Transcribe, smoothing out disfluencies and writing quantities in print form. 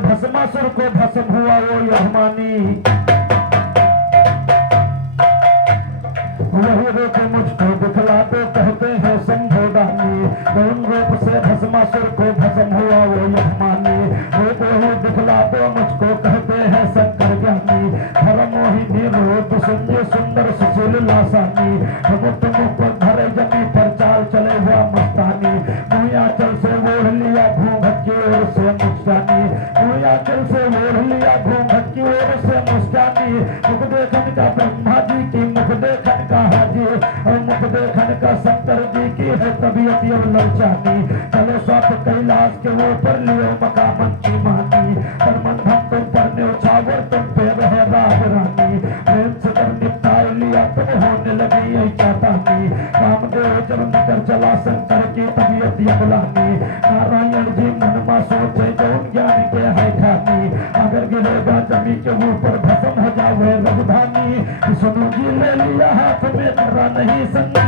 भस्मासुर को भस्म हुआ वो यजमानी, वही रूप मुझको दिखलाते कहते हैं संभोदानी। उन रूप से भस्मासुर को भस्म हुआ वो यजमानी, रूप वही दिखलाते मुझको कहते हैं शंकर ज्ञानी। धर्म मोहिनी रूप सुंदर सुंदर सुशील लासानी, मुक्त मुख धरे जमी पर चाल चले हुआ मस्तानी। मुया चल से ओढ़ लिया घूंघट की ओर से मुस्कानी, मुया चल से ओढ़ लिया घूंघट की ओर से मुस्कानी। मुख देखन का ब्रह्मा जी की, मुख देखन का हाजी और मुख देखन का शंकर जी की है तबीयत ये ललचानी। चलो साथ कैलाश के ऊपर लियो मकामन की मानी, तन मन धन तुम पर न्योछावर तुम पे रहे राज रानी, प्रेम से कर निपटाए लिया तुम होने लगी यही चाहतानी, कामदेव जब निकल चला शंकर की तबीयत यमलानी, नारायण जी मन में सोचे जौन ज्ञान के है ठानी, अगर गिरेगा जमी के ऊपर भस्म हो जावे रघुधानी, सुनो जी ले लिया हाथ में तेरा नहीं संग।